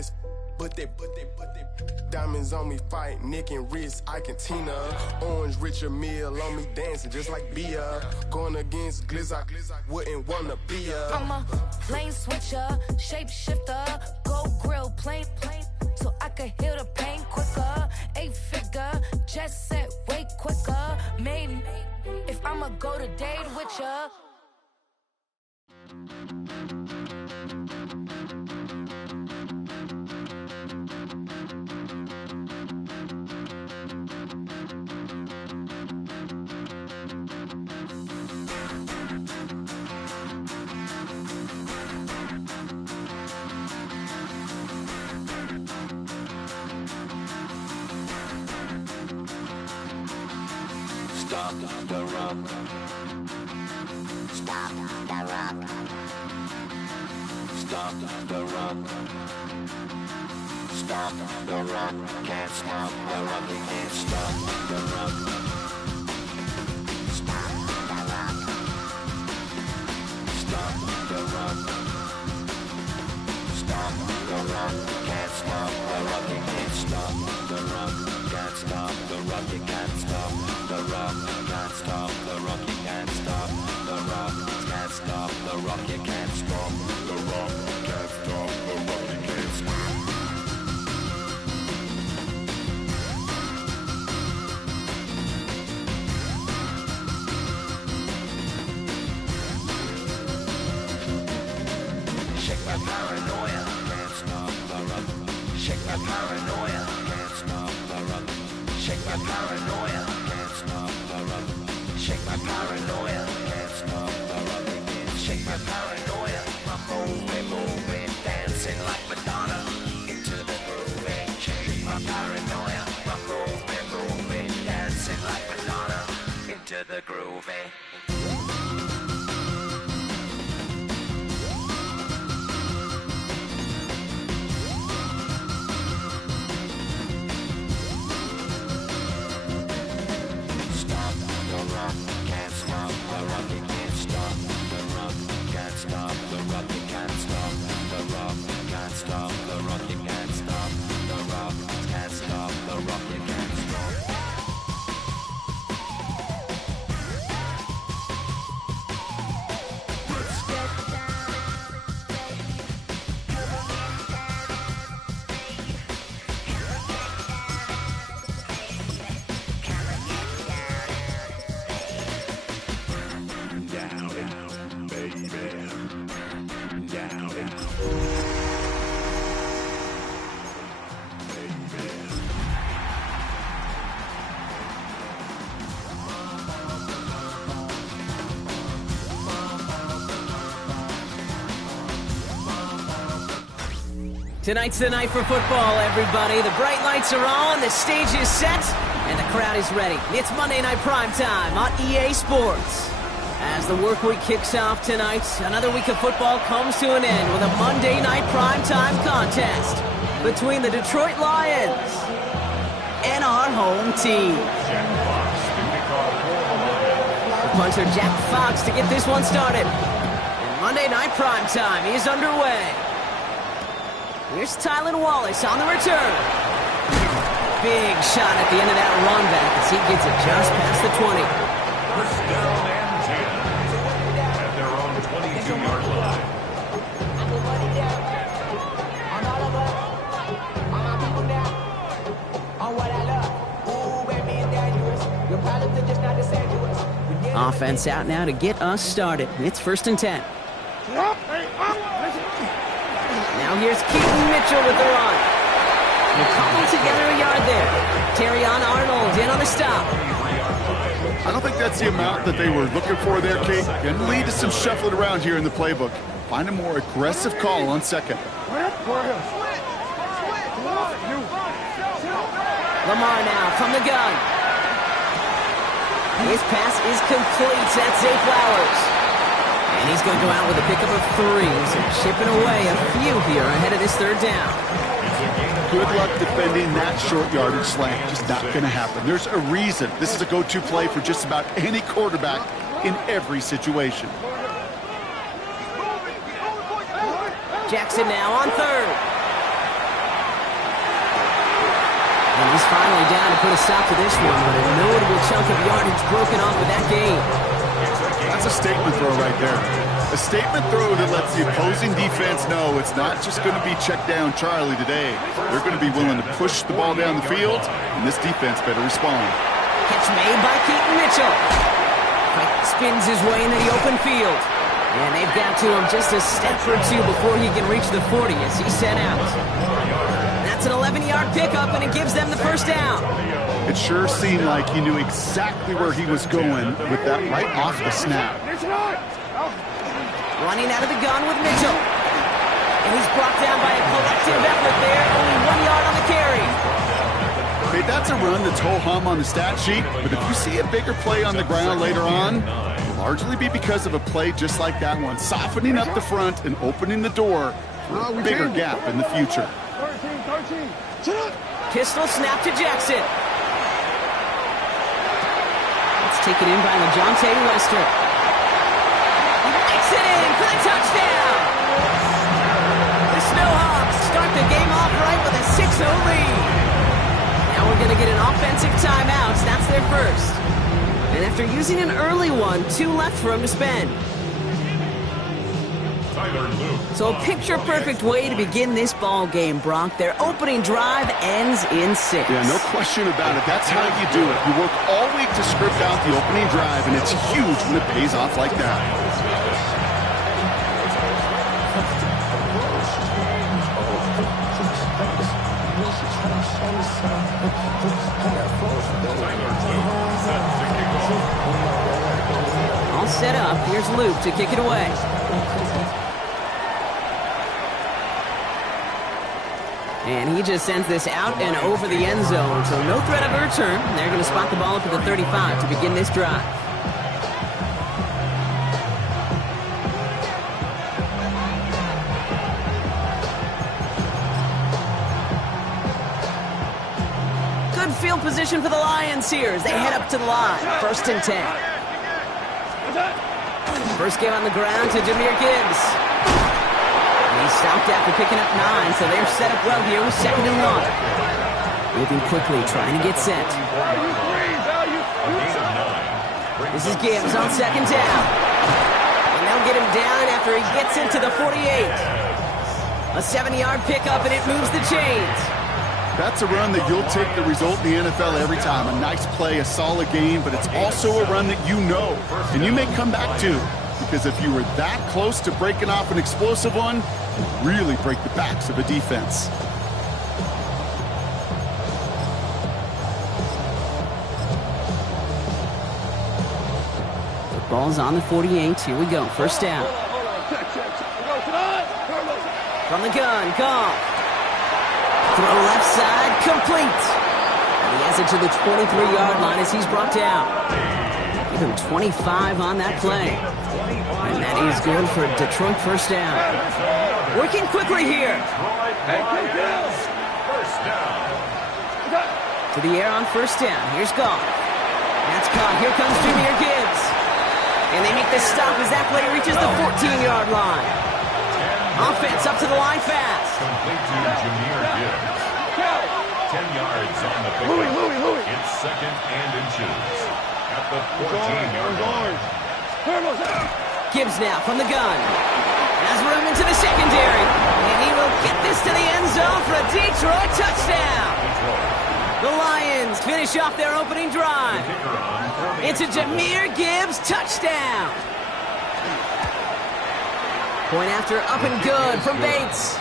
as but they diamonds on me fight, Nick and wrist, I can Tina. Orange Richard Mill on me dancing just like Bia. Going against Glizzock, wouldn't wanna be a. I'm a lane switcher, shapeshifter, gold grill, plain, so I can heal the pain quicker. 8-figure, jet set way quicker. Made if I'ma go to date with ya. Stop the rock. Stop the rock. Stop the rock. Stop the rock. Can't stop the rock. You can't stop the rock. Stop the rock. Stop the rock. Stop the rock. Can't stop the rock. You can't stop the rock. Can't stop the rock. You can't stop the rock. Can't stop the rock. You can't stop the rock. Can't stop the rock. You can't stop the rock. Can't stop the rock. You can't stop. Shake my paranoia. Can't stop the rock. Shake my paranoia. Can't stop the rock. Shake my paranoia. Can't stop the rock. Shake my paranoia. Can't stop the rock. Shake my paranoia. I'm moving, dancing like Madonna into the groove. Shake my paranoia. I'm moving, dancing like Madonna into the groove. Stop the rock, can't stop the rock, you can't stop the rock, can't stop the rock, you can't stop the rock, can't stop the rock, you can't stop the rock, can't stop the rock, you can't stop. Tonight's the night for football, everybody. The bright lights are on, the stage is set, and the crowd is ready. It's Monday Night Primetime on EA Sports. As the work week kicks off tonight, another week of football comes to an end with a Monday Night Primetime contest between the Detroit Lions and our home team. The punter Jack Fox to get this one started. And Monday Night Primetime is underway. Here's Tylan Wallace on the return. Big shot at the end of that run back as he gets it just past the 20. First down and 10 at their own 22-yard line. Offense out now to get us started. It's 1st and 10. Now here's Keaton Mitchell with the run. They cobble together a yard there. Terrion Arnold in on the stop. I don't think that's the amount that they were looking for there, Kate. Going to lead to some shuffling around here in the playbook. Find a more aggressive call on second. Lamar now from the gun. His pass is complete. That's Zay Flowers. And he's going to go out with a pickup of 3. So chipping away a few here ahead of this 3rd down. Good luck defending that short yardage slant. Just not going to happen. There's a reason this is a go-to play for just about any quarterback in every situation. Jackson now on 3rd. And he's finally down to put a stop to this one, but a notable chunk of yardage broken off with that gain. That's a statement throw right there. A statement throw that lets the opposing defense know it's not just going to be check down Charlie today. They're going to be willing to push the ball down the field, and this defense better respond. Catch made by Keaton Mitchell. Quick spins his way into the open field. And they've got to him just a step or two before he can reach the 40 as he's sent out. That's an 11-yard pickup, and it gives them the first down. It sure seemed like he knew exactly where he was going with that right off the snap. Running out of the gun with Mitchell. And he's brought down by a collective effort there. Only 1 yard on the carry. Okay, that's a run that's ho-hum on the stat sheet, but if you see a bigger play on the ground later on, it'll largely be because of a play just like that one, softening up the front and opening the door for a bigger gap in the future. Pistol snap to Jackson. It's taken in by LeJohntay Wester. He makes it in for the touchdown. The Snowhawks start the game off right with a 6-0 lead. Now we're going to get an offensive timeout. That's their first. And after using an early one, 2 left for him to spend. So a picture-perfect way to begin this ball game, Brock. Their opening drive ends in 6. Yeah, no question about it. That's how you do it. You work all week to script out the opening drive, and it's huge when it pays off like that. All set up. Here's Luke to kick it away. And he just sends this out and over the end zone, so no threat of a return. They're going to spot the ball up at the 35 to begin this drive. Good field position for the Lions here as they head up to the line. 1st and 10. First game on the ground to Jahmyr Gibbs. He's stopped after picking up 9, so they're set up well here with 2nd and 1. Moving quickly, trying to get set. This is Gibbs on 2nd down. And they'll get him down after he gets into the 48. A 7-yard pickup, and it moves the chains. That's a run that you'll take the result in the NFL every time. A nice play, a solid game, but it's also a run that you know, and you may come back to. Because if you were that close to breaking off an explosive one, you really break the backs of a defense. The ball's on the 48. Here we go. 1st down. From the gun, Goff. Throw left side, complete. And he has it to the 23-yard line as he's brought down. Give him 25 on that play. And that is good for Detroit 1st down. Working quickly here. To the air on 1st down. Here's Goff. That's caught. Here comes Jahmyr Gibbs. And they make the stop as that play reaches the 14-yard line. Offense up to the line fast. Complete to Jahmyr Gibbs. 10 yards on the pickup. It's 2nd and inches. At the 14-yard line. Gibbs now from the gun. Has room into the secondary. And he will get this to the end zone for a Detroit touchdown. The Lions finish off their opening drive. It's a Jahmyr Gibbs touchdown. Point after up and good from Bates.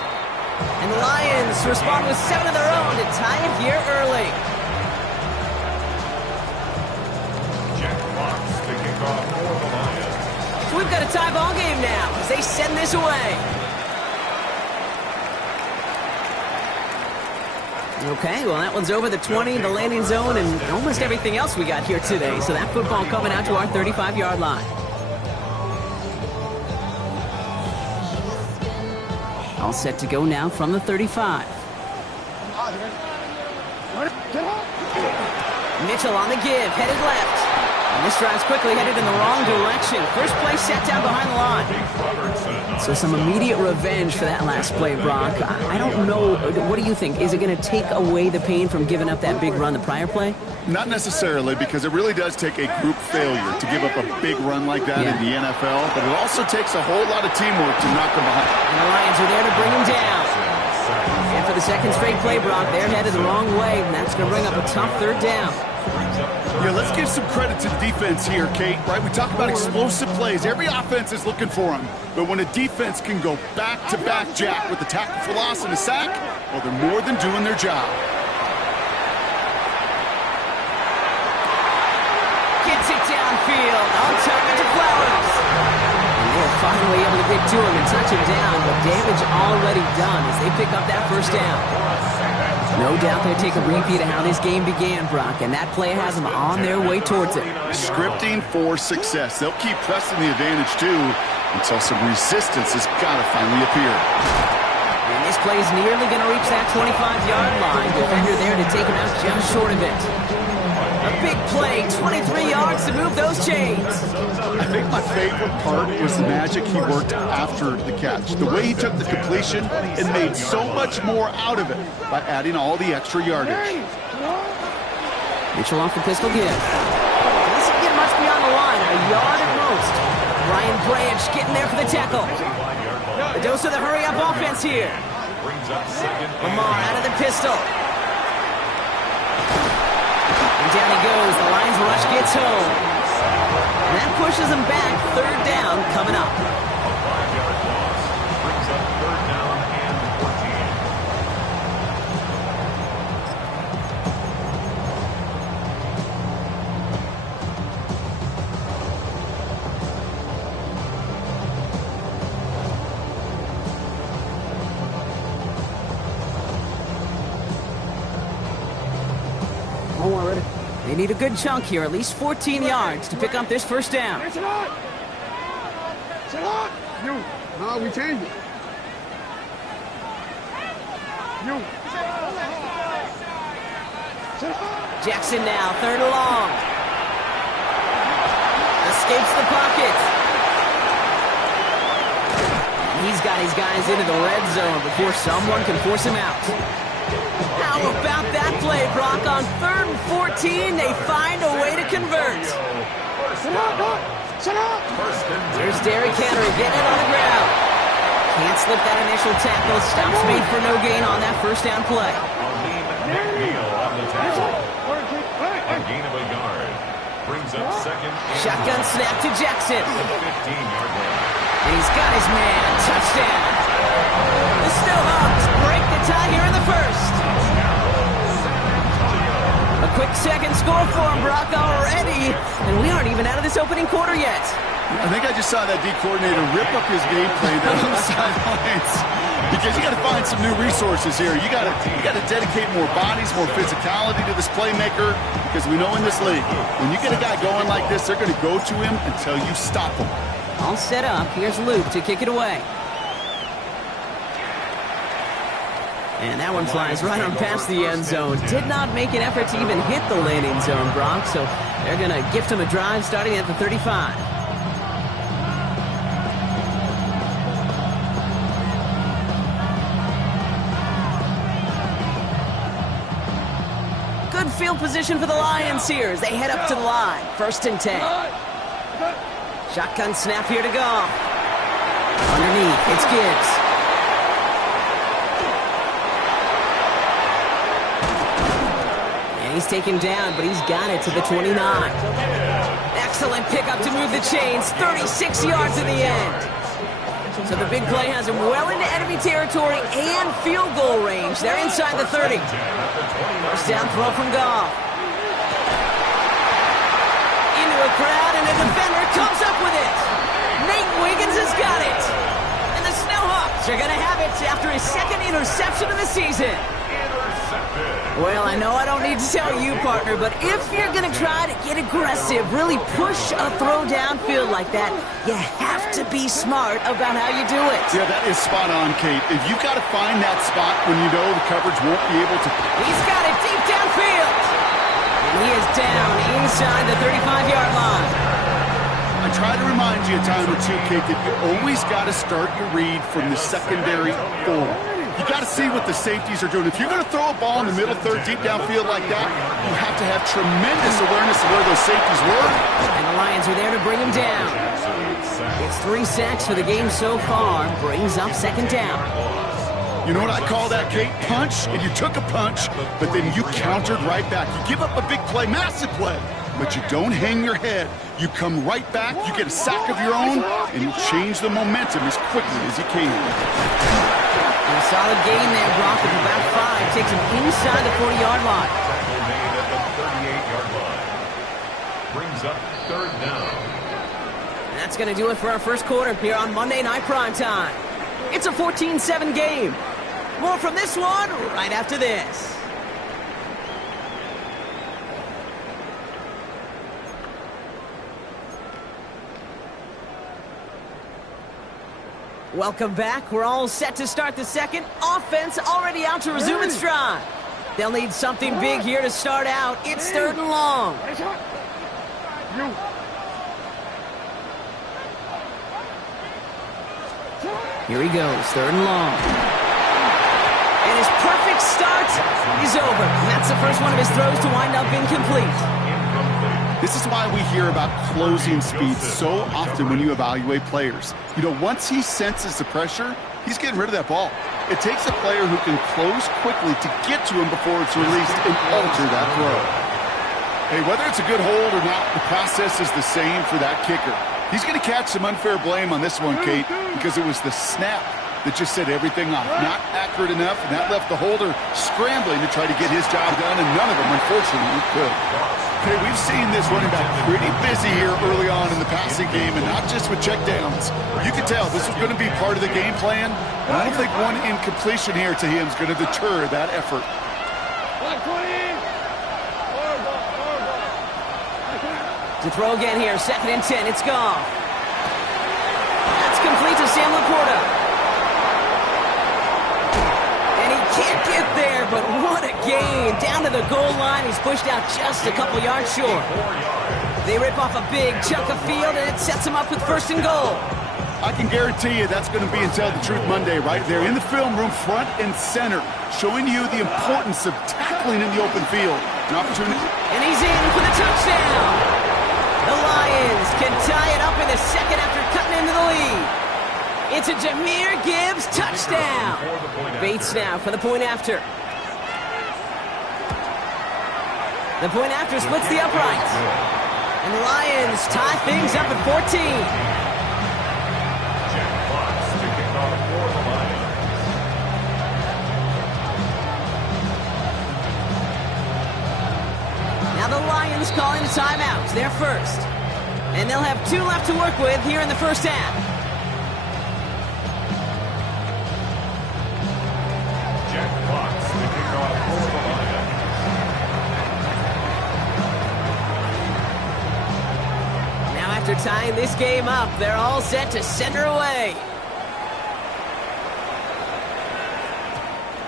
And the Lions respond with 7 of their own to tie it here early. Jack Fox to kick off for the Lions. So we've got a tie ball game now as they send this away. Okay, well that one's over the 20, the landing zone, and almost everything else we got here today. So that football coming out to our 35-yard line. All set to go now from the 35. Mitchell on the give, headed left. And this drive's quickly headed in the wrong direction. First play set down behind the line. So some immediate revenge for that last play, Brock. I don't know. What do you think? Is it going to take away the pain from giving up that big run the prior play? Not necessarily, because it really does take a group failure to give up a big run like that in the NFL, but it also takes a whole lot of teamwork to knock them behind. And the Lions are there to bring him down. And for the second straight play, Brock, they're headed the wrong way, and that's going to bring up a tough third down. Yeah, let's give some credit to the defense here, Kate, right? We talk about explosive plays. Every offense is looking for them. But when a defense can go back-to-back, Jack, with a tackle for loss and a sack, well, they're more than doing their job. Gets it downfield, on target to Flowers. And they're finally able to get to him and touch him down, but damage already done as they pick up that first down. No doubt they'll take a repeat of how this game began, Brock, and that play has them on their way towards it. Scripting for success. They'll keep pressing the advantage, too, until some resistance has got to finally appear. And this play is nearly going to reach that 25-yard line. Defender there to take him out just short of it. A big play, 23 yards to move those chains. I think my favorite part was the magic he worked after the catch. The way he took the completion and made so much more out of it by adding all the extra yardage. Mitchell off the pistol give. Doesn't get much beyond the line, a yard at most. Brian Branch getting there for the tackle. A dose of the hurry-up offense here. Lamar out of the pistol. And down he goes. The Lions rush gets home. And that pushes them back. Third down coming up. A 5-yard loss brings up third down and 14. Already. They need a good chunk here, at least 14 yards to pick up this first down. Sit on! You. No, we change it. You. Jackson now, third and long. Escapes the pocket. He's got his guys into the red zone before someone can force him out. How about that play, Brock? On 3rd and 14, they find a way to convert. There's Derrick Henry getting it on the ground. Can't slip that initial tackle. Stops made for no gain on that first down play. McNeil on the tackle. A gain of a yard. Brings up second. Shotgun snap to Jackson. 15-yard line. And he's got his man. Touchdown. The Snowhawks break the tie here in the first. A quick second score for him, Brock, already. And we aren't even out of this opening quarter yet. I think I just saw that D coordinator rip up his game plan there on the sidelines. Because you got to find some new resources here. You got to dedicate more bodies, more physicality to this playmaker. Because we know in this league, when you get a guy going like this, they're going to go to him until you stop him. All set up. Here's Luke to kick it away. And that one flies right on past the end zone. Did not make an effort to even hit the landing zone, Brock. So they're going to gift him a drive starting at the 35. Good field position for the Lions here as they head up to the line. 1st and 10. Shotgun snap here to go. Underneath, it's Gibbs. And he's taken down, but he's got it to the 29. Excellent pickup to move the chains. 36 yards in the end. So the big play has him well into enemy territory and field goal range. They're inside the 30. First down throw from Goff. Into a crowd, and a defender comes up with it. Nate Wiggins has got it. And the Snowhawks are going to have it after his second interception of the season. Well, I know I don't need to tell you, partner, but if you're going to try to get aggressive, really push a throw downfield like that, you have to be smart about how you do it. Yeah, that is spot on, Kate. If you've got to find that spot when you know the coverage won't be able to... He's got it deep downfield. And he is down inside the 35-yard line. I I try to remind you a time or two, Kate, that you always got to start your read from the secondary forward. You got to see what the safeties are doing. If you're going to throw a ball in the middle third deep downfield like that, you have to have tremendous awareness of where those safeties were. And the Lions are there to bring him down. It's 3 sacks for the game so far. Brings up second down. You know what I call that, Kate? Punch, and you took a punch, but then you countered right back. You give up a big play, massive play, but you don't hang your head. You come right back, you get a sack of your own, and you change the momentum as quickly as you can. And a solid gain there, Brock, of about 5. Takes him inside the 40-yard line. Tackle made at the 38-yard line. Brings up third down. And that's going to do it for our first quarter here on Monday Night Primetime. It's a 14-7 game. More from this one right after this. Welcome back. We're all set to start the second. Offense already out to resume its drive. They'll need something big here to start out. It's third and long. Here he goes, third and long. And his perfect start is over. And that's the first one of his throws to wind up incomplete. This is why we hear about closing speed so often when you evaluate players. You know, once he senses the pressure, he's getting rid of that ball. It takes a player who can close quickly to get to him before it's released and alter that throw. Hey, whether it's a good hold or not, the process is the same for that kicker. He's going to catch some unfair blame on this one, Kate, because it was the snap that just set everything off. Not accurate enough, and that left the holder scrambling to try to get his job done, and none of them, unfortunately, could. Okay, we've seen this running back pretty busy here early on in the passing game, and not just with checkdowns. You can tell this was going to be part of the game plan, and I don't think one incompletion here to him is going to deter that effort. To throw again here, 2nd and 10, it's gone. That's complete to Sam Laporta. And he can't get there, but what a gain. Down to the goal line, he's pushed out just a couple yards short. They rip off a big chunk of field, and it sets him up with 1st and goal. I can guarantee you that's going to be in Tell the Truth Monday right there in the film room, front and center, showing you the importance of tackling in the open field. An opportunity. And he's in for the touchdown. The Lions can tie it up in the second after cutting into the lead. It's a Jahmyr Gibbs touchdown. Bates now for the point after. The point after splits the uprights. And the Lions tie things up at 14. Jack Fox to kick off for the Lions. Now the Lions calling a timeout. They're first. And they'll have 2 left to work with here in the first half. Jack Fox to kick off for the Lions. Now after tying this game up, they're all set to center away.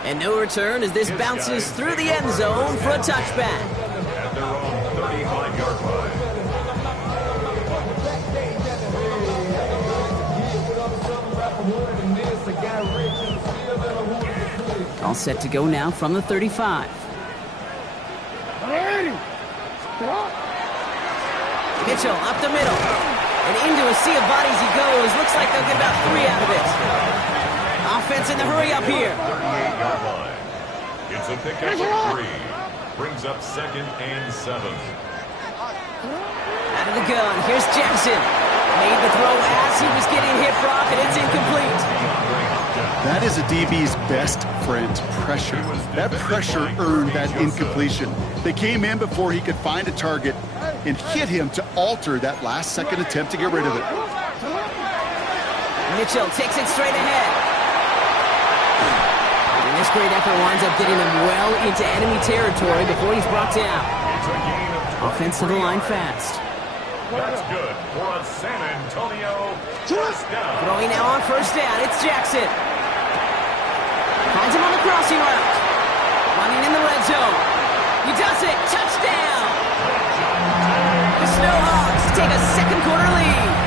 And no return as this bounces through the end zone for a touchback. At their own 35-yard line. All set to go now from the 35. Mitchell up the middle. And into a sea of bodies he goes. Looks like they'll get about 3 out of it. Offense in the hurry up here. 38-yard line. It's a pickup of 3. Brings up 2nd and 7. Out of the gun. Here's Jackson. Made the throw as he was getting hit, Brock, and it's incomplete. That is a DB's best friend, pressure. That pressure earned that incompletion. They came in before he could find a target and hit him to alter that last-second attempt to get rid of it. Mitchell takes it straight ahead. And this great effort winds up getting him well into enemy territory before he's brought down. Offensive line fast. That's good for a San Antonio first down. Throwing now on first down. It's Jackson. Finds him on the crossing route. Running in the red zone. He does it. Touchdown. The Snowhawks take a second quarter lead.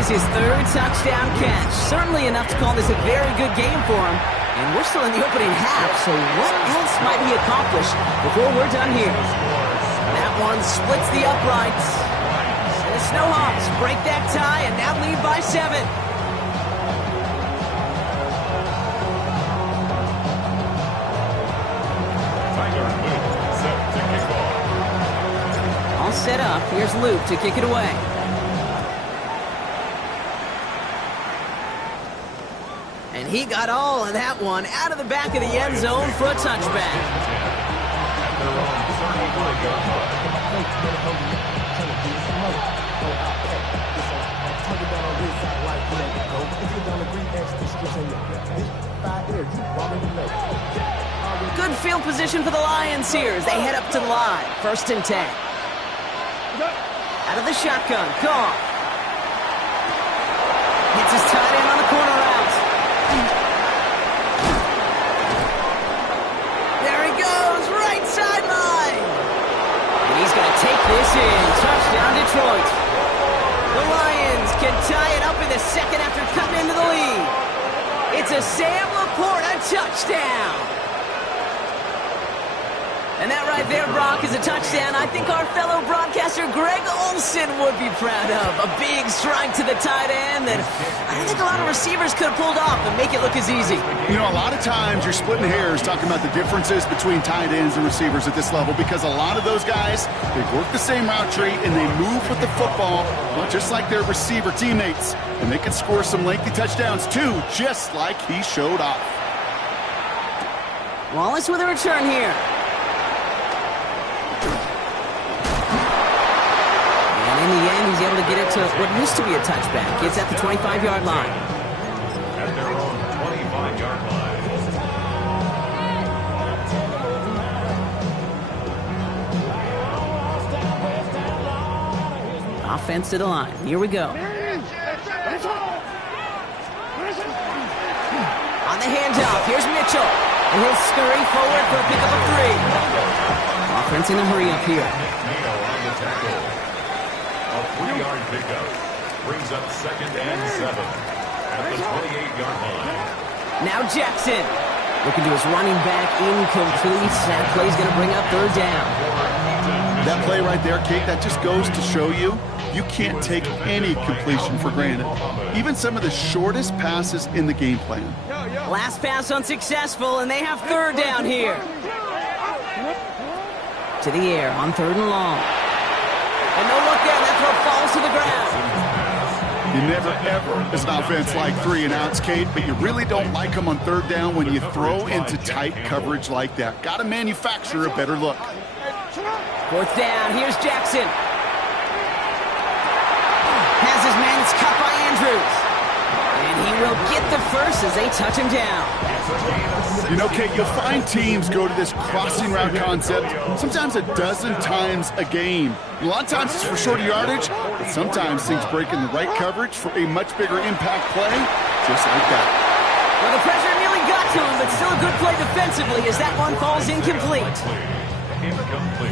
is his third touchdown catch. Certainly enough to call this a very good game for him. And we're still in the opening half, so what else might he accomplish before we're done here? That one splits the uprights. And the Snowhawks break that tie and now lead by 7. All set up. Here's Luke to kick it away. And he got all of that one out of the back of the end zone for a touchback. Good field position for the Lions here as they head up to the line. 1st and 10. Out of the shotgun, Goff. Hits his tight end on the corner route. There he goes, right sideline. And he's going to take this in. Touchdown, Detroit. The Lions can tie it up in the second after cutting into the lead. It's a Sam Laporta touchdown. And that right there, Brock, is a touchdown I think our fellow broadcaster Greg Olsen would be proud of. A big strike to the tight end that I don't think a lot of receivers could have pulled off and make it look as easy. You know, a lot of times you're splitting hairs talking about the differences between tight ends and receivers at this level because a lot of those guys, they work the same route tree and they move with the football, well, just like their receiver teammates. And they can score some lengthy touchdowns too, just like he showed off. Wallace with a return here. In the end, he's able to get it to what used to be a touchback. It's at the 25-yard line. At their own 25-yard line. Offense to the line. Here we go. On the handoff, here's Mitchell. And he'll scurry forward for a pickup of 3. Offense in a hurry up here. A 3-yard pickup brings up 2nd and 7 at the 28-yard line. Now Jackson looking to his running back, incomplete. That play's going to bring up 3rd down. That play right there, Kate, that just goes to show you can't take any completion for granted. Even some of the shortest passes in the game plan. Last pass unsuccessful, and they have 3rd down here. To the air on 3rd and long. And no look there, that throw falls to the ground. You never, ever, as an offense, like 3 and outs, Kate, but you really don't like them on 3rd down when you throw into tight coverage like that. Got to manufacture a better look. 4th down, here's Jackson. Has his man, it's cut by Andrews. And he will get the first as they touch him down. You know, Kate, you'll find teams go to this crossing route concept sometimes a dozen times a game. A lot of times it's for shorter yardage, but sometimes things break in the right coverage for a much bigger impact play, just like that. Well, the pressure nearly got to him, but still a good play defensively as that one falls incomplete.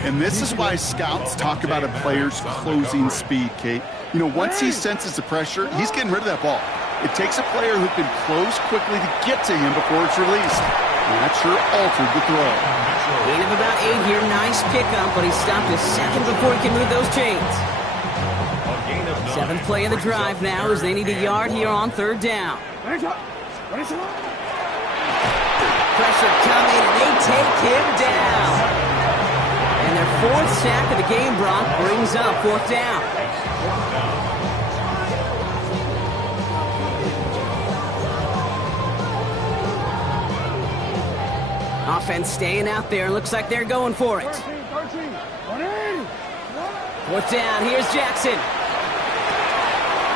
And this is why scouts talk about a player's closing speed, Kate. You know, once he senses the pressure, he's getting rid of that ball. It takes a player who can close quickly to get to him before it's released. And that sure altered the throw. Gain of about 8 here. Nice pickup, but he stopped a second before he can move those chains. 7th play of the drive now as they need a yard here on 3rd down. Pressure coming, and they take him down. And their 4th sack of the game, Brock, brings up 4th down. Offense staying out there. Looks like they're going for it. 4th down. Here's Jackson.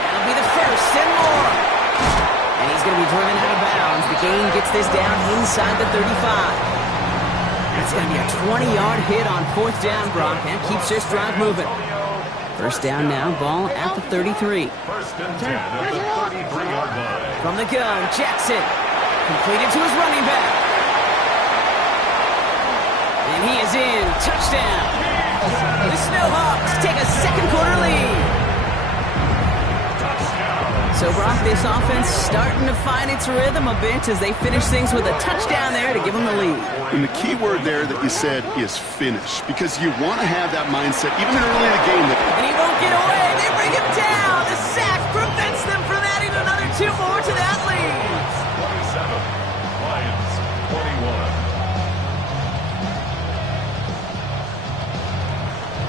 That'll be the first and more. And he's going to be driven out of bounds. The gain gets this down inside the 35. That's going to be a 20-yard hit on 4th down, Brock. That keeps this drive moving. 1st down now. Ball at the 33. 1st and 10 at the 33-yard line. From the gun, Jackson. Completed to his running back. And he is in. Touchdown. The Snowhawks take a 2nd quarter lead. Touchdown. So, Brock, this offense starting to find its rhythm a bit as they finish things with a touchdown there to give them the lead. And the key word there that you said is finish, because you want to have that mindset even early in the game. And he won't get away. They bring him down. The sack prevents them from adding another 2 more to that lead. 27, Lions 21.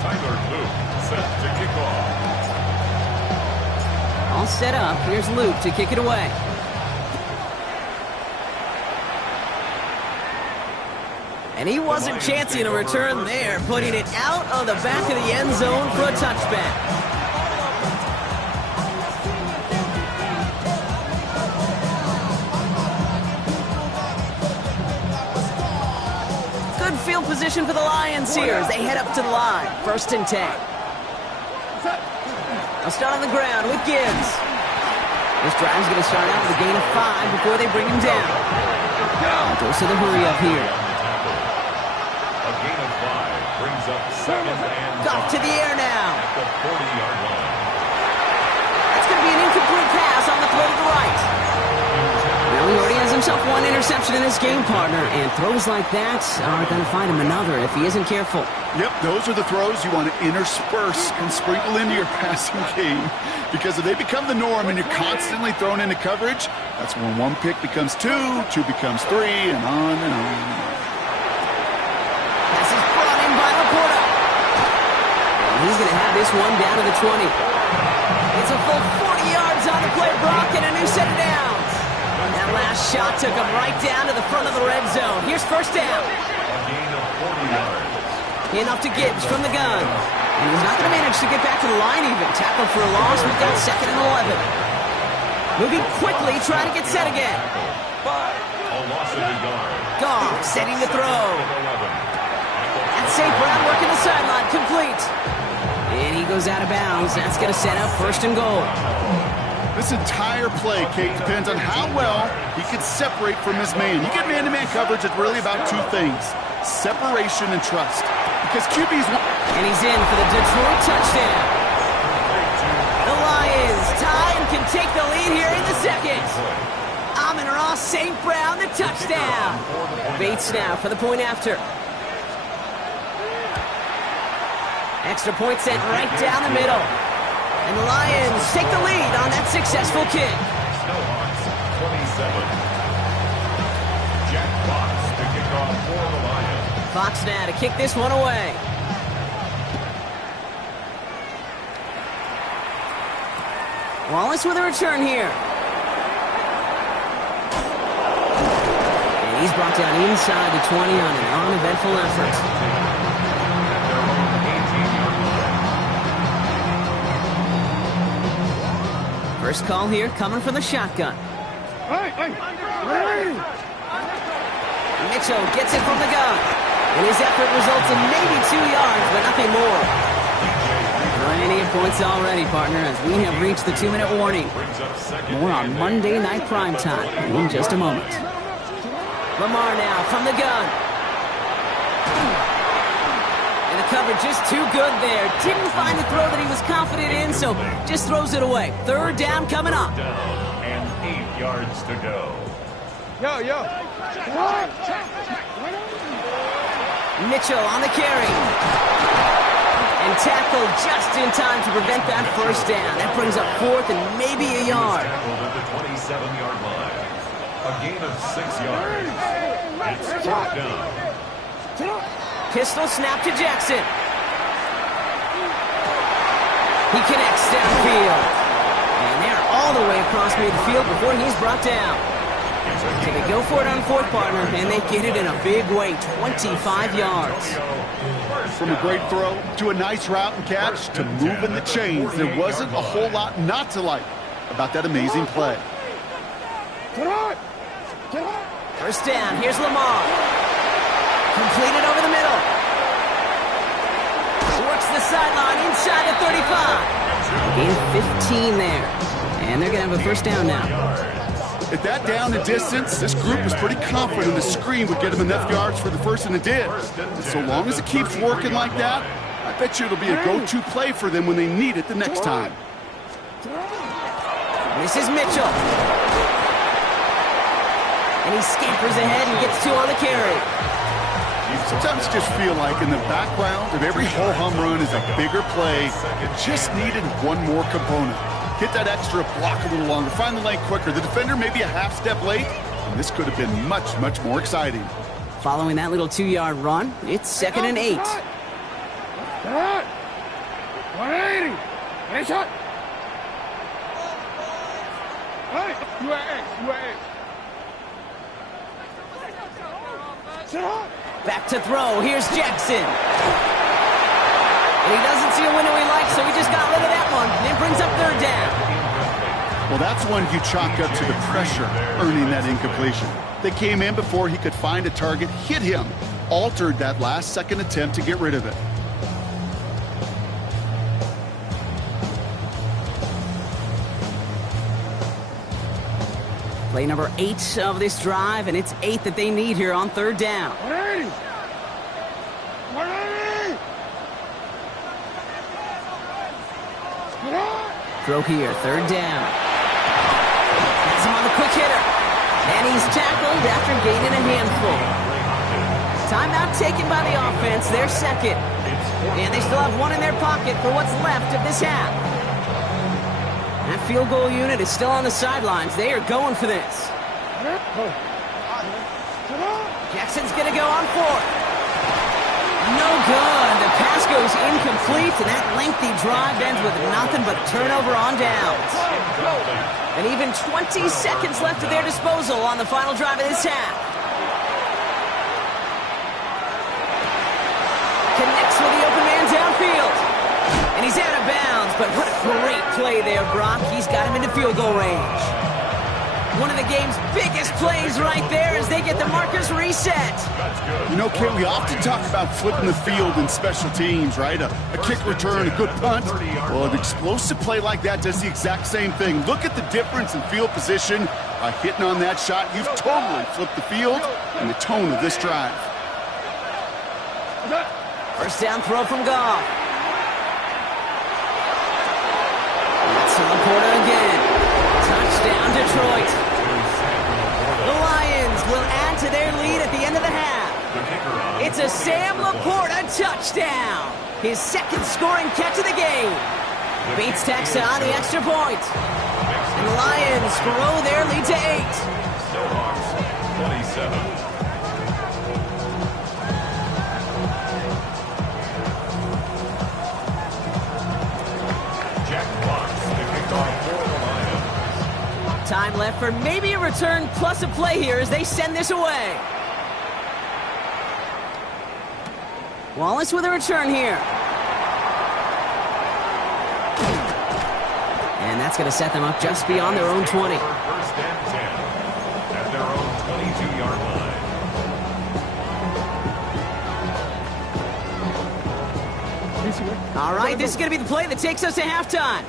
Tyler Luke set to kick off. All set up. Here's Luke to kick it away. And he wasn't chancing a return there, putting it out of the back of the end zone for a touchback. Good field position for the Lions here as they head up to the line. 1st and 10. I'll start on the ground with Gibbs. This drive's going to start out with a gain of 5 before they bring him down. Goes to the hurry up here. A gain of 5 brings up 2nd and 5. Off to the air now. At the 40-yard line. That's going to be an incomplete pass on the throw to the right. Well, he already has himself 1 interception in this game, partner, and throws like that are going to find him another if he isn't careful. Yep, those are the throws you want to intersperse and sprinkle into your passing game, because if they become the norm and you're constantly thrown into coverage, that's when 1 pick becomes 2, 2 becomes 3, and on and on and on. Pass is brought in by Laporta. And he's going to have this one down to the 20. It's a full 40 yards on the play, Brock, and a new set of downs. That last shot took him right down to the front of the red zone. Here's 1st down. A gain of 40 yards. Enough to Gibbs from the gun. And he's not going to manage to get back to the line even. Tackle for a loss. We've got 2nd and 11. Moving quickly, trying to get set again. A loss of a yard. Goff setting the throw. That's St. Brown working the sideline. Complete. And he goes out of bounds. That's going to set up 1st and goal. This entire play, Kate, depends on how well he can separate from his man. You get man-to-man coverage, it's really about 2 things: separation and trust. Because QB's... And he's in for the Detroit touchdown. The Lions tie and can take the lead here in the 2nd. Amon-Ra St. Brown, the touchdown. Bates now for the point after. Extra point sent right down the middle. And the Lions take the lead on that successful kick. Snowhawks 27. Jack Fox to kick off for the Lions. Fox now to kick this one away. Wallace with a return here. And he's brought down inside the 20 on an uneventful effort. First call here coming from the shotgun. Mitchell gets it from the gun. And his effort results in maybe 2 yards, but nothing more. Plenty of points already, partner, as we have reached the 2-minute warning. More on Monday Night Primetime in just a moment. Lamar now from the gun. And the coverage is too good there. Didn't find the throw that he was confident in, so just throws it away. 3rd down coming up. And 8 yards to go. Yo. Mitchell on the carry. And tackled just in time to prevent that 1st down. That brings up 4th and maybe a yard. Tackled at the 27-yard line. A gain of 6 yards. It's 4th down. Pistol snap to Jackson. He connects downfield. And they're all the way across midfield before he's brought down. So they go for it on 4th, partner, and they get it in a big way, 25 yards. From a great throw to a nice route and catch to moving the chains, there wasn't a whole lot not to like about that amazing play. 1st down, here's Lamar. Completed over the middle. Works the sideline inside the 35. Gain 15 there. And they're going to have a 1st down now. At that down and distance, this group was pretty confident the screen would get them enough yards for the 1st, and it did. And so long as it keeps working like that, I bet you it'll be a go-to play for them when they need it the next time. This is Mitchell. And he scampers ahead and gets 2 on the carry. Sometimes you just feel like in the background of every ho-hum run is a bigger play. It just needed one more component. Get that extra block a little longer, find the lane quicker. The defender may be a half step late, and this could have been much, much more exciting. Following that little 2-yard run, it's 2nd and 8. 180. Hey, shot. Hey, you are X. Back to throw. Here's Jackson. And he doesn't see a window he likes, so he just got rid of that one. And it brings up 3rd down. Well, that's one you chalk up to the pressure earning that incompletion. They came in before he could find a target, hit him, altered that last-second attempt to get rid of it. Play number 8 of this drive, and it's 8 that they need here on 3rd down. 180. 180. Throw here, 3rd down. That's him on the quick hitter. And he's tackled after gaining a handful. Timeout taken by the offense, their 2nd. And they still have 1 in their pocket for what's left of this half. That field goal unit is still on the sidelines. They are going for this. Jackson's going to go on 4th. No good. The pass goes incomplete, and that lengthy drive ends with nothing but a turnover on downs. And even 20 seconds left at their disposal on the final drive of this half. Connects with the open man downfield. And he's out of bounds, but what a great play there, Brock. He's got him into field goal range. One of the game's biggest plays right there as they get the markers reset. You know, Kate, we often talk about flipping the field in special teams, right? A kick return, a good punt. Well, an explosive play like that does the exact same thing. Look at the difference in field position. By hitting on that shot, you've totally flipped the field and the tone of this drive. First down throw from Goff. That's Laporta again. Touchdown, Detroit. The Lions will add to their lead at the end of the half. It's a Sam Laporta touchdown. His 2nd scoring catch of the game. Beats Texas the extra point. And the Lions grow their lead to 8. Seahawks, 27. Time left for maybe a return plus a play here as they send this away. Wallace with a return here. And that's going to set them up just beyond their own 20. First and 10 at their own 22-yard line. All right, this is going to be the play that takes us to halftime.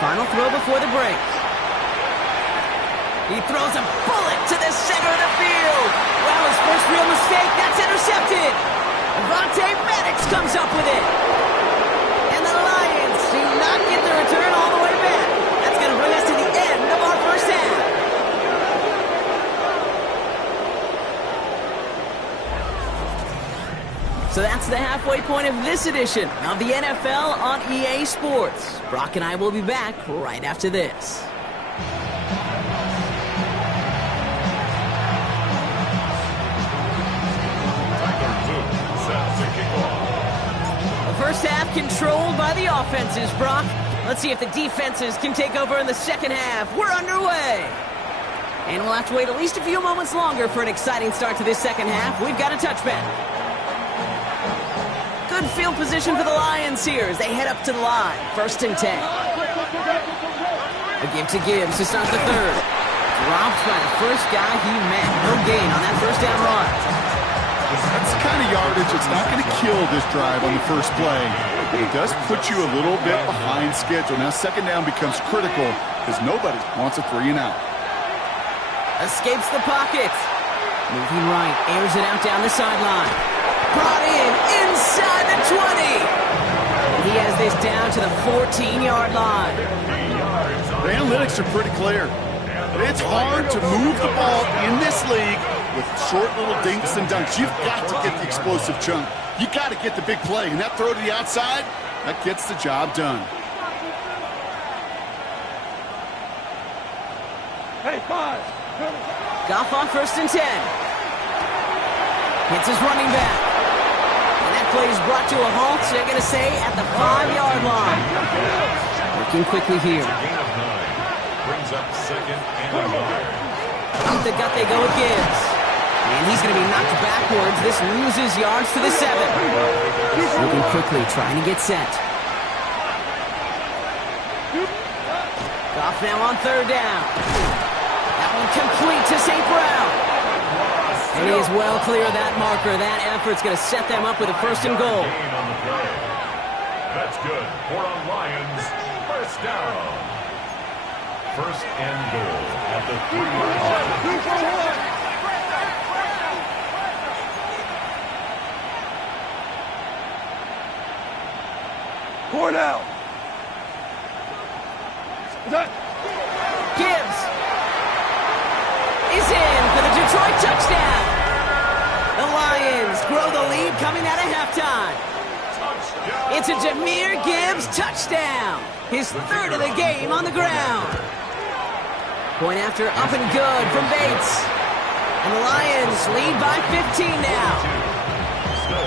Final throw before the break. He throws a bullet to the center of the field. Well, his first real mistake, that's intercepted. Avonte Maddox comes up with it. And the Lions do not get the return all the way back. That's going to bring us to the end of our first half. So that's the halfway point of this edition of the NFL on EA Sports. Brock and I will be back right after this. The first half controlled by the offenses, Brock. Let's see if the defenses can take over in the second half. We're underway. And we'll have to wait at least a few moments longer for an exciting start to this second half. We've got a touchback. Good field position for the Lions here as they head up to the line. 1st and 10. A give to Gibbs to start the third. Dropped by the first guy he met. No gain on that first down run. That's the kind of yardage that's not going to kill this drive on the first play. It does put you a little bit behind schedule. Now 2nd down becomes critical because nobody wants a 3 and out. Escapes the pocket. Moving right, airs it out down the sideline. Brought in inside the 20. He has this down to the 14-yard line. The analytics are pretty clear. It's hard to move the ball in this league with short little dinks and dunks. You've got to get the explosive chunk. You got to get the big play. And that throw to the outside, that gets the job done. Hey, 5. Goff on 1st and 10. Hits his running back. And that play is brought to a halt, so they're going to say at the 5-yard line. Working quickly here. Gain of 9. Brings up 2nd and 9. Deep the gut they go with Gibbs. And he's going to be knocked backwards. This loses yards to the 7. Moving quickly, trying to get set. Goff now on 3rd down. That one complete to St. Brown. And he is well clear of that marker. That effort's going to set them up with a 1st and goal. Gain on the play. That's good for the Lions. 1st down. 1st and goal at the 3-yard line. Cornell. Gibbs is in for the Detroit touchdown. The Lions grow the lead coming out of halftime. It's a Jahmyr Gibbs touchdown. His 3rd of the game on the ground. Point after up and good from Bates. And the Lions lead by 15 now. Still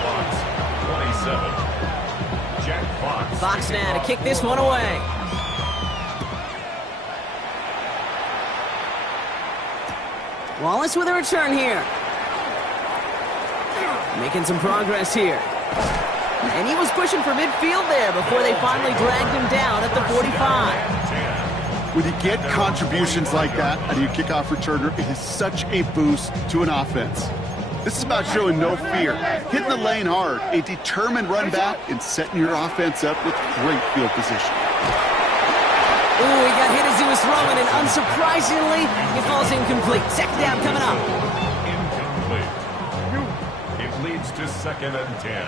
27. Jack Fox. Fox now to kick this one away. Wallace with a return here. Making some progress here. And he was pushing for midfield there before they finally dragged him down at the 45. When you get contributions like that out of your kickoff returner, it is such a boost to an offense. This is about showing no fear, hitting the lane hard, a determined run back, and setting your offense up with great field position. Ooh, he got hit as he was throwing, and unsurprisingly, it falls incomplete. 2nd down coming up. Incomplete. It leads to 2nd and 10.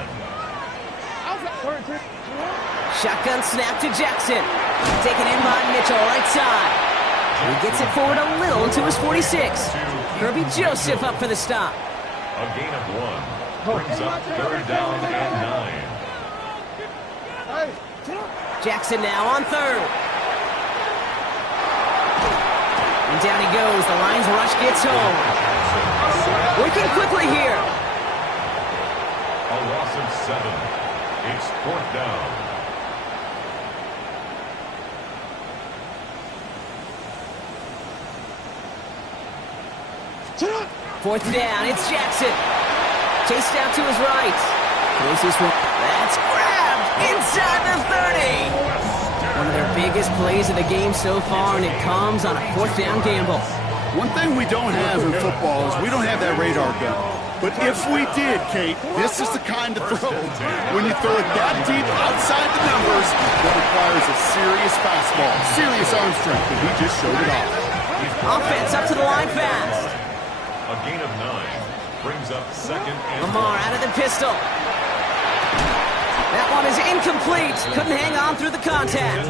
Shotgun snap to Jackson. Taken in by Mitchell, right side. He gets it forward a little to his 46. Kirby Joseph up for the stop. A gain of 1. Brings up 3rd down and 9. Jackson now on 3rd. And down he goes. The Lions rush gets home. Working quickly here. A loss of 7. It's 4th down. Fourth down, it's Jackson. Chased out to his right. Throws this one. That's grabbed inside the 30. One of their biggest plays of the game so far, and it comes on a 4th down gamble. One thing we don't have in football is we don't have that radar gun. But if we did, Kate, this is the kind of throw. When you throw it that deep outside the numbers, that requires a serious fastball, serious arm strength, and he just showed it off. Offense up to the line fast. A gain of 9 brings up 2nd and Lamar out of the pistol. That one is incomplete. Couldn't hang on through the contact.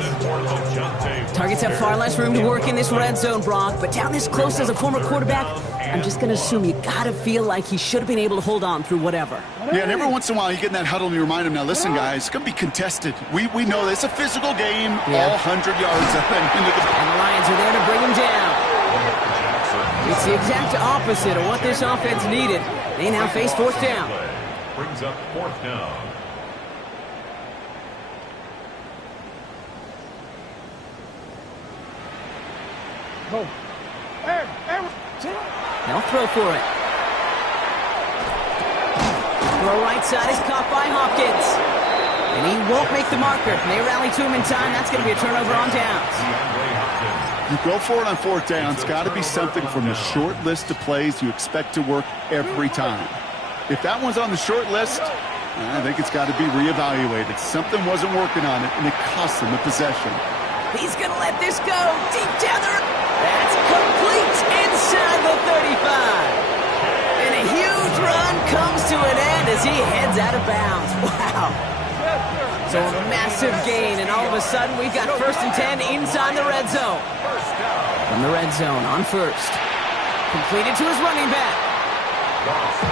Targets have far less room to work in this red zone, Brock, but down this close as a former quarterback, I'm just going to assume you got to feel like he should have been able to hold on through whatever. Yeah, and every once in a while you get in that huddle and you remind him, now listen, guys, it's going to be contested. We know this. It's a physical game, all 100 yards up and into the... And the Lions are there to bring him down. It's the exact opposite of what this offense needed. They now face 4th down. Brings up 4th down. They'll throw for it. Throw right side is caught by Hopkins. And he won't make the marker. They rally to him in time. That's going to be a turnover on downs. You go for it on 4th down. It's got to be something from the short list of plays you expect to work every time. If that one's on the short list, I think it's got to be reevaluated. Something wasn't working on it, and it cost them the possession. He's going to let this go. Deep down the... That's complete inside the 35. And a huge run comes to an end as he heads out of bounds. Wow. So a massive gain, and all of a sudden we've got 1st and 10 inside the red zone. From the red zone on first. Completed to his running back.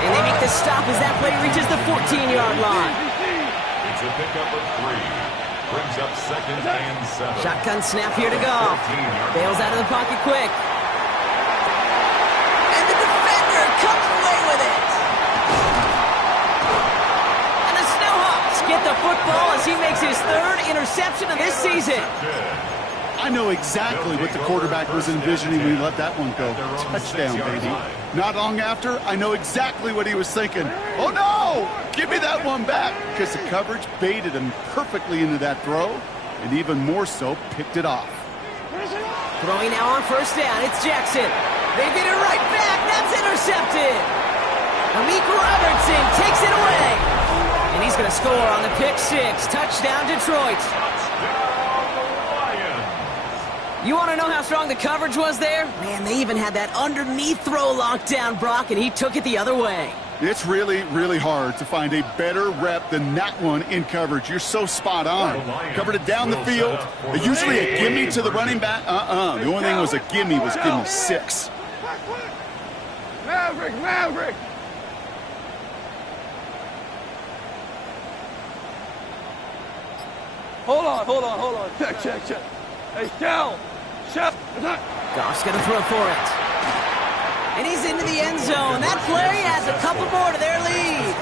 And they make the stop as that play reaches the 14-yard line. It's a pickup of 3. Brings up 2nd and 7. Shotgun snap here to Goff. Bails out of the pocket quick. And the defender comes away with it. And the Snowhawks get the football as he makes his 3rd interception of this season. I know exactly what the quarterback was envisioning when he let that one go. Touchdown, baby. Not long after, I know exactly what he was thinking. Oh, no! Give me that one back! Because the coverage baited him perfectly into that throw, and even more so, picked it off. Throwing now on 1st down, it's Jackson. They get it right back. That's intercepted. Amik Robertson takes it away. And he's going to score on the pick 6. Touchdown, Detroit. You want to know how strong the coverage was there? Man, they even had that underneath throw locked down, Brock, and he took it the other way. It's really, really hard to find a better rep than that one in coverage. You're so spot on. Covered it down the field. Usually a gimme to the running back. The only thing was a gimme was gimme 6. Maverick! Hold on. Check. Hey, Cal. Chef. Goff's going to throw for it. And he's into the end zone. That play adds a couple more to their lead.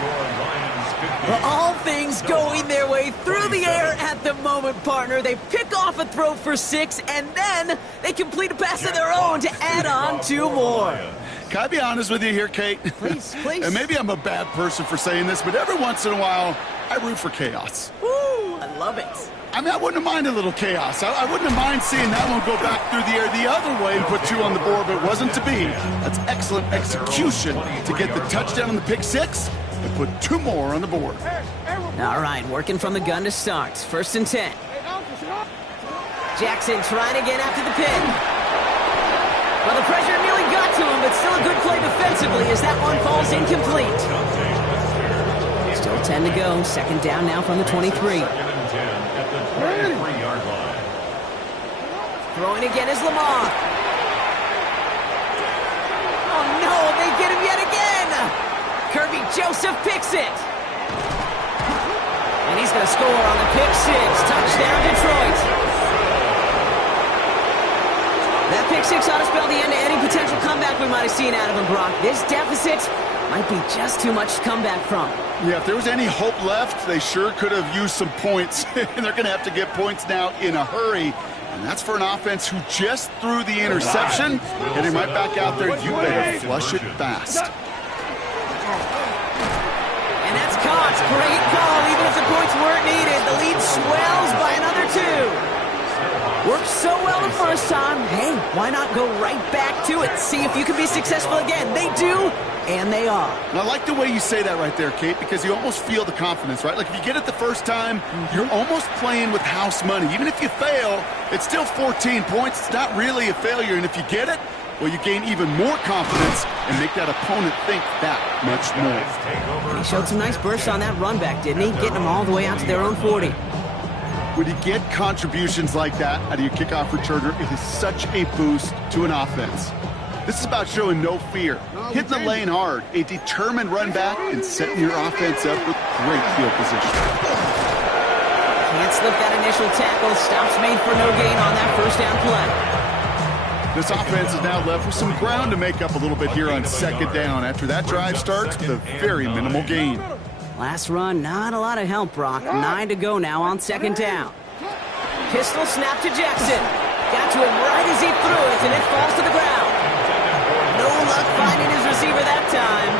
Well, all things going their way through the air at the moment, partner. They pick off a throw for 6, and then they complete a pass of their own to add on 2 more. Can I be honest with you here, Kate? Please. And maybe I'm a bad person for saying this, but every once in a while, I root for chaos. Woo, I love it. I mean, I wouldn't have minded a little chaos. I wouldn't have minded seeing that one go back through the air the other way and put 2 on the board, but it wasn't to be. That's excellent execution to get the touchdown on the pick 6 and put 2 more on the board. All right, working from the gun to start. 1st and 10. Jackson trying again after the pin. Well, the pressure nearly got to him, but still a good play defensively as that one falls incomplete. Still 10 to go. 2nd down now from the 23. Throwing again is Lamar. Oh, no, they get him yet again. Kirby Joseph picks it. And he's going to score on the pick 6. Touchdown, Detroit. That pick 6 ought to spell the end to any potential comeback we might have seen out of him, Brock. This deficit might be just too much to come back from. Yeah, if there was any hope left, they sure could have used some points. And they're going to have to get points now in a hurry. And that's for an offense who just threw the interception. Getting right back out there, you better flush it fast. And that's caught. Great call, even if the points weren't needed. The lead swells by another 2. Worked so well the first time. Hey, why not go right back to it? See if you can be successful again. They do, and they are. And I like the way you say that right there, Kate, because you almost feel the confidence, right? Like if you get it the first time, you're almost playing with house money. Even if you fail, it's still 14 points. It's not really a failure. And if you get it, well, you gain even more confidence and make that opponent think that much more. He showed some nice bursts on that run back, didn't he? Getting them all the way out to their own 40. When you get contributions like that out of your kickoff returner, it is such a boost to an offense. This is about showing no fear, hitting the lane hard, a determined run back, and setting your offense up with great field position. Can't slip that initial tackle. Stops made for no gain on that 1st down play. This offense is now left with some ground to make up a little bit here on 2nd down after that drive starts with a very minimal gain. Last run, not a lot of help, Brock. 9 to go now on 2nd down. Pistol snap to Jackson. Got to him right as he threw it, and it falls to the ground. No luck finding his receiver that time.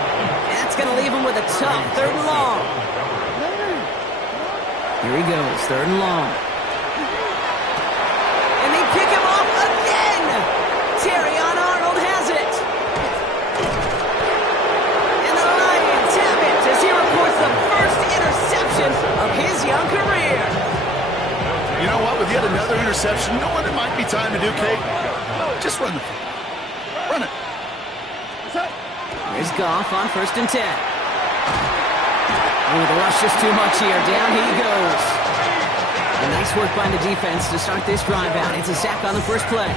And that's going to leave him with a tough 3rd and long. Here he goes, 3rd and long. And they pick him off again. Terrion Arnold has it. And the Lions have it as he reports the first interception of his young career. You know what? With yet another interception, you know what it might be time to do, Kate? Just run the field. Run it. Here's Goff on 1st and 10. Oh, the rush is too much here. Down he goes. And nice work by the defense to start this drive out. It's a sack on the first play.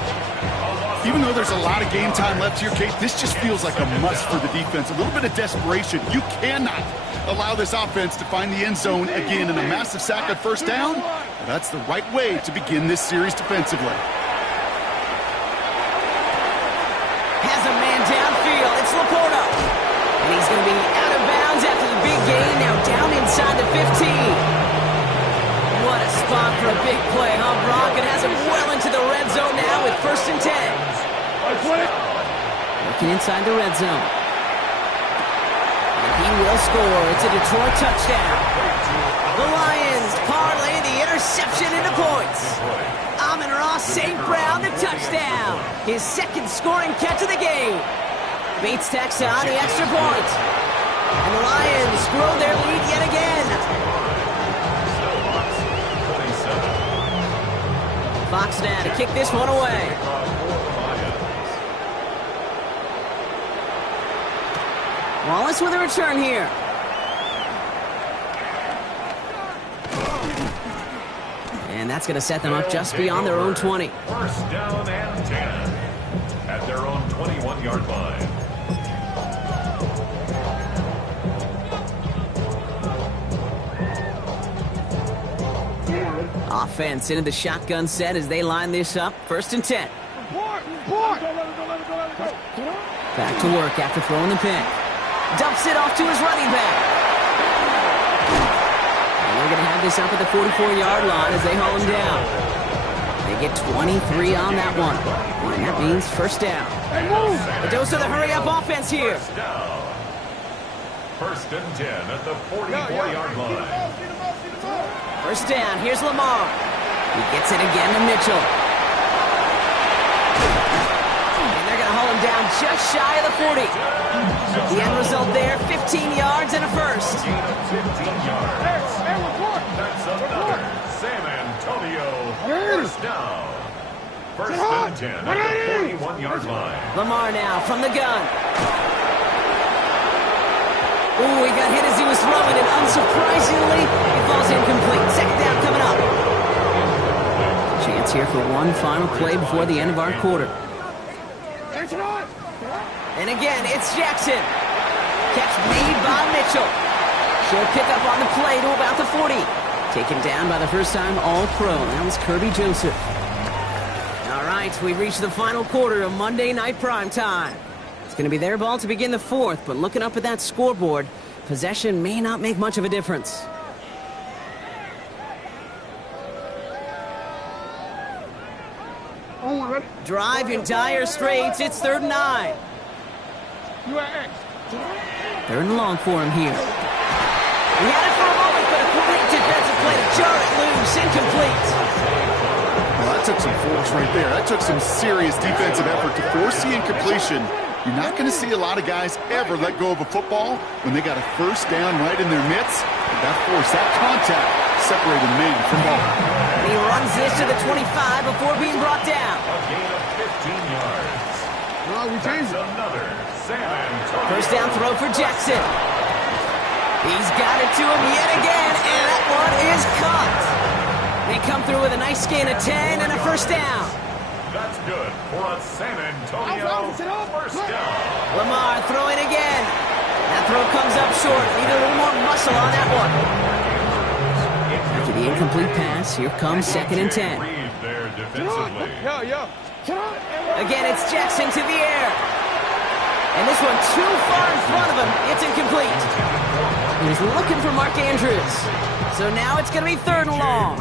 Even though there's a lot of game time left here, Kate, this just feels like a must for the defense. A little bit of desperation. You cannot allow this offense to find the end zone again, and a massive sack on first down. That's the right way to begin this series defensively. Has a man downfield. It's Laporta. And he's going to be out of bounds after the big gain. Now down inside the 15. What a spot for a big play, huh, Brock? It has him well into the red zone now with 1st and 10. Looking inside the red zone. And he will score. It's a Detroit touchdown. The Lions parlay the interception into points. Amon-Ra St. Brown, the touchdown. His 2nd scoring catch of the game. Bates tacks on the extra point. And the Lions grow their lead yet again. Fox now to kick this one away. Wallace with a return here. And that's going to set them up just beyond their own 20. 1st down and 10 at their own 21-yard line. Offense into the shotgun set as they line this up. 1st and 10. Back to work after throwing the pick. Dumps it off to his running back. And they're going to have this up at the 44-yard line as they haul him down. They get 23 on that one. And that means 1st down. The dose of the hurry-up offense here. 1st and 10 at the 44-yard line. 1st down. Here's Lamar. He gets it again to Mitchell. And they're going to haul him down just shy of the 40. The end result there, 15 yards and a 1st. Gain of 15 yards. That's another San Antonio 1st down. 1st and 10 at the 41-yard line. Lamar now from the gun. Ooh, he got hit as he was throwing, and unsurprisingly, he falls incomplete. 2nd down coming up. Chance here for one final play before the end of our quarter. And again, it's Jackson. Catch made by Mitchell. Short pickup on the play to about the 40. Taken down by the first-time All-Pro. That was Kirby Joseph. All right, we've reached the final quarter of Monday Night Primetime. It's going to be their ball to begin the 4th, but looking up at that scoreboard, possession may not make much of a difference. Drive in dire straits. It's 3rd and 9. 3rd and long for him here. He had it for a moment, but a great defensive play to jar it loose. Incomplete. Well, that took some force right there. That took some serious defensive effort to force the incompletion. You're not going to see a lot of guys ever let go of a football when they got a 1st down right in their midst. That force, that contact, separated man from ball. And he runs this to the 25 before being brought down. A gain of 15 yards. That's another San Antonio. 1st down throw for Jackson. He's got it to him yet again, and that one is caught. They come through with a nice gain of 10 and a 1st down. That's good for a San Antonio 1st down. Lamar throwing again. That throw comes up short. Need a little more muscle on that one. After the incomplete pass, here comes 2nd and 10. Read there defensively. Again, it's Jackson to the air. And this one too far in front of him. It's incomplete. He's looking for Mark Andrews. So now it's going to be 3rd and long.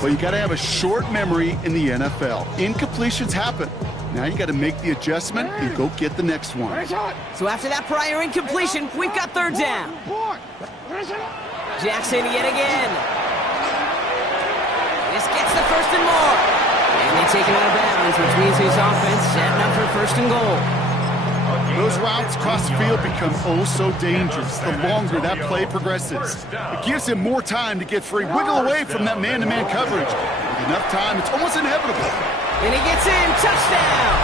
Well, you got to have a short memory in the NFL. Incompletions happen. Now you got to make the adjustment and go get the next one. So after that prior incompletion, we've got 3rd down. Jackson yet again. This gets the 1st and more. And they take him out of bounds, which means his offense setting up for 1st and goal. Those routes across the field become oh so dangerous the longer that play progresses. It gives him more time to get free, wiggle away from that man-to-man coverage. With enough time, it's almost inevitable. And he gets in, touchdown!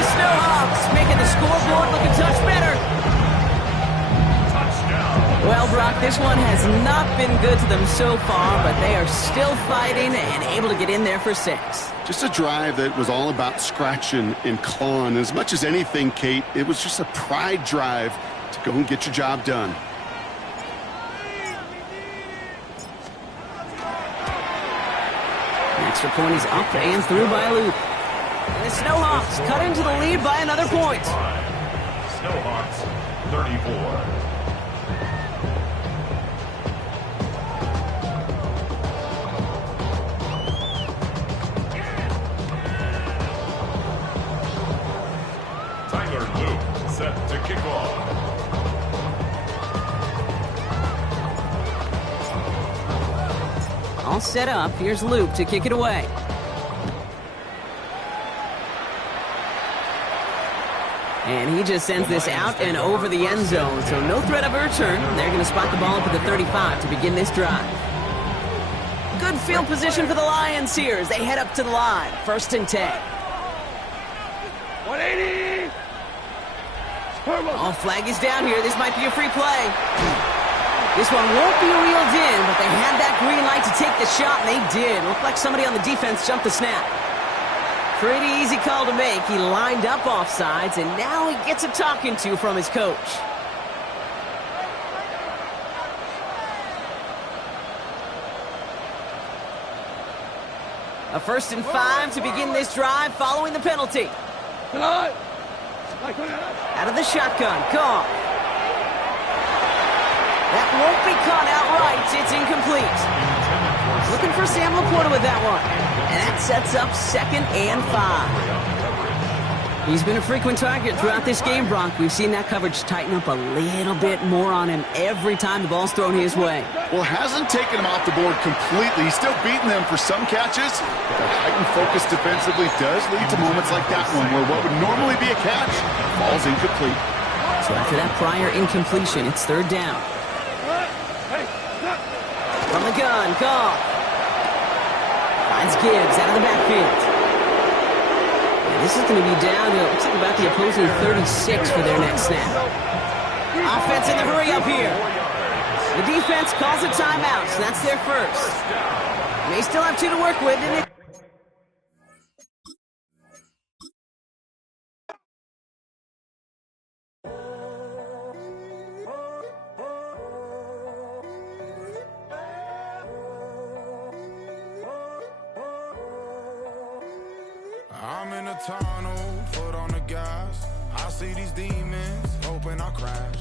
The Snowhawks making the scoreboard look a touch better. Touchdown. Well, Brock, This one has not been good to them so far, but they are still fighting and able to get in there for 6. Just a drive that was all about scratching and clawing. As much as anything, Kate, it was just a pride drive to go and get your job done. The extra point is up and through by a loop. And the Snowhawks cut into the lead by another point. Snowhawks 34. Tyler Luke set to kick off. All set up. Here's Luke to kick it away. And he just sends this out and over the end zone, so no threat of a return. They're going to spot the ball up at the 35 to begin this drive. Good field position for the Lions here as they head up to the line. 1st and 10. 180! All flag is down here. This might be a free play. This one won't be reeled in, but they had that green light to take the shot, and they did. Looked like somebody on the defense jumped the snap. Pretty easy call to make. He lined up offsides, and now he gets a talking to from his coach. A 1st and 5 to begin this drive following the penalty. Out of the shotgun, Goff. That won't be caught outright. It's incomplete. Looking for Sam Laporta with that one. And that sets up 2nd and 5. He's been a frequent target throughout this game, Bronk. We've seen that coverage tighten up a little bit more on him every time the ball's thrown his way. Well, hasn't taken him off the board completely. He's still beating them for some catches. But that heightened focus defensively does lead to moments like that one where what would normally be a catch falls incomplete. So after that prior incompletion, it's 3rd down. From the gun, Goff. Finds Gibbs out of the backfield. And this is going to be down to, looks like about the opposing 36 for their next snap. Offense in the hurry up here. The defense calls a timeout, so that's their first. They still have 2 to work with, and I'm in a tunnel, foot on the gas. I see these demons, hoping I crash.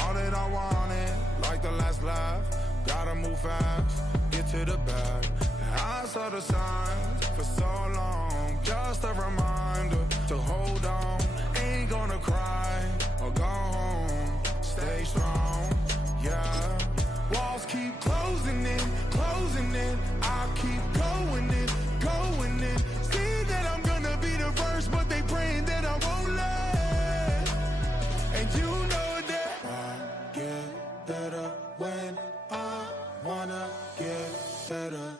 All that I wanted, like the last laugh. Gotta move fast, get to the bag. And I saw the signs for so long. Just a reminder to hold on. Ain't gonna cry or go home. Stay strong, yeah. Walls keep closing in, closing in. I keep going in, going in. See that I'm gonna be the first, but they praying that I won't let. And you know that I get better when I wanna get better.